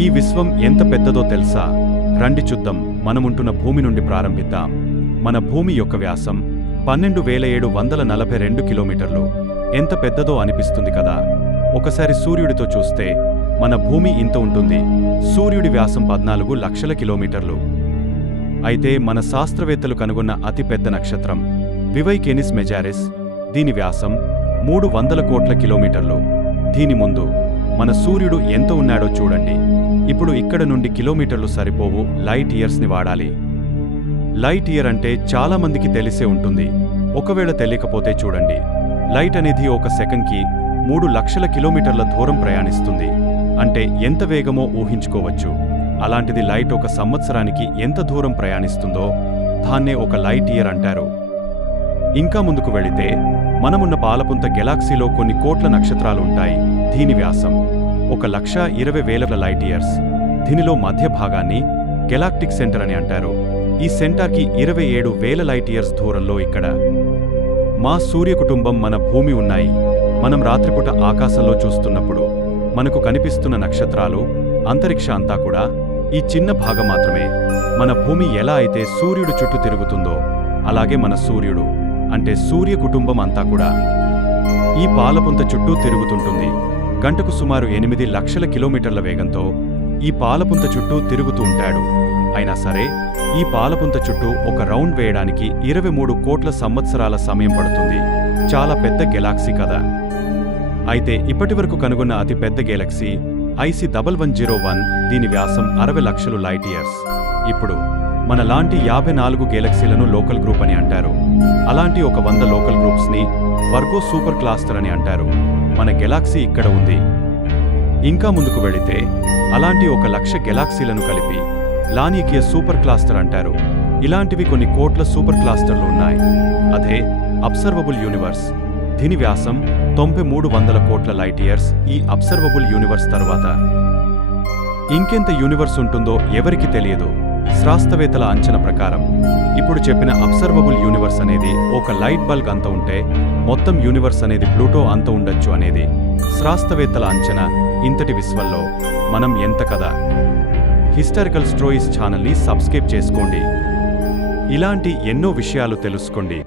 ఈ విశ్వం ఎంత పెద్దదో తెలుసా? రండి చూద్దాం. మనముంటున్న భూమి నుండి ప్రారంభిద్దాం. మన భూమి యొక్క వ్యాసం 12,742 కిలోమీటర్లు. ఎంత పెద్దదో అనిపిస్తుంది కదా? ఒకసారి సూర్యుడితో చూస్తే మన భూమి ఇంత ఉంటుంది. సూర్యుడి వ్యాసం 14 లక్షల కిలోమీటర్లు. అయితే మన శాస్త్రవేత్తలు కనుగొన్న అతి పెద్ద నక్షత్రం వివై కేనిస్ మెజారిస్. దీని వ్యాసం 300 కోట్ల కిలోమీటర్లు. దీని ముందు మన సూర్యుడు ఎంత ఉన్నాడో చూడండి. ఇప్పుడు ఇక్కడ నుండి కిలోమీటర్లు సరిపోవు, లైట్ ఇయర్స్ని వాడాలి. లైట్ ఇయర్ అంటే చాలా మందికి తెలిసే ఉంటుంది. ఒకవేళ తెలియకపోతే చూడండి. లైట్ అనేది ఒక సెకండ్కి 3 లక్షల కిలోమీటర్ల దూరం ప్రయాణిస్తుంది. అంటే ఎంత వేగమో ఊహించుకోవచ్చు. అలాంటిది లైట్ ఒక సంవత్సరానికి ఎంత దూరం ప్రయాణిస్తుందో దాన్నే ఒక లైట్ ఇయర్ అంటారు. ఇంకా ముందుకు వెళితే మనమున్న పాలపుంత గెలాక్సీలో కొన్ని కోట్ల నక్షత్రాలు ఉంటాయి. దీని వ్యాసం 1,20,000 లైట్ ఇయర్స్. దీనిలో మధ్య భాగాన్ని గెలాక్టిక్ సెంటర్ అని అంటారు. ఈ సెంటర్కి 27,000 లైట్ ఇయర్స్ దూరంలో ఇక్కడ మా సూర్య కుటుంబం, మన భూమి ఉన్నాయి. మనం రాత్రిపూట ఆకాశంలో చూస్తున్నప్పుడు మనకు కనిపిస్తున్న నక్షత్రాలు, అంతరిక్ష అంతా కూడా ఈ చిన్న భాగం మాత్రమే. మన భూమి ఎలా అయితే సూర్యుడు చుట్టూ తిరుగుతుందో అలాగే మన సూర్యుడు అంటే సూర్య కుటుంబం అంతా కూడా ఈ పాలపుంత చుట్టూ తిరుగుతుంటుంది. గంటకు సుమారు 8 లక్షల కిలోమీటర్ల వేగంతో ఈ పాలపుంత చుట్టూ తిరుగుతూ ఉంటాడు. అయినా సరే ఈ పాలపుంత చుట్టూ ఒక రౌండ్ వేయడానికి 23 కోట్ల సంవత్సరాల సమయం పడుతుంది. చాలా పెద్ద గెలాక్సీ కదా. అయితే ఇప్పటివరకు కనుగొన్న అతి పెద్ద గెలాక్సీ IC1101. దీని వ్యాసం 60 లక్షలు లైట్ ఇయర్స్. ఇప్పుడు మన లాంటి 54 గెలాక్సీలను లోకల్ గ్రూప్ అని అంటారు. అలాంటి ఒక 100 లోకల్ గ్రూప్స్ని వర్గో సూపర్ క్లస్టర్ అని అంటారు. మన గెలాక్సీ ఇక్కడ ఉంది. ఇంకా ముందుకు వెళితే అలాంటి 1,00,000 గెలాక్సీలను కలిపి లానీకియ సూపర్ క్లస్టర్ అంటారు. ఇలాంటివి కొన్ని కోట్ల సూపర్ క్లస్టర్లు ఉన్నాయి. అదే అబ్సర్వబుల్ యూనివర్స్. దీని వ్యాసం 9300 కోట్ల లైట్ ఇయర్స్. ఈ అబ్సర్వబుల్ యూనివర్స్ తర్వాత ఇంకెంత యూనివర్స్ ఉంటుందో ఎవరికి తెలియదు. శాస్త్రవేత్తల అంచనా ప్రకారం ఇప్పుడు చెప్పిన అబ్సర్వబుల్ యూనివర్స్ అనేది ఒక లైట్ బల్బ్ అంత ఉంటే మొత్తం యూనివర్స్ అనేది ప్లూటో అంత ఉండొచ్చు అనేది శాస్త్రవేత్తల అంచనా. ఇంతటి విశ్వంలో మనం ఎంత కదా. హిస్టారికల్ స్టోరీస్ ఛానల్ని సబ్స్క్రైబ్ చేసుకోండి. ఇలాంటి ఎన్నో విషయాలు తెలుసుకోండి.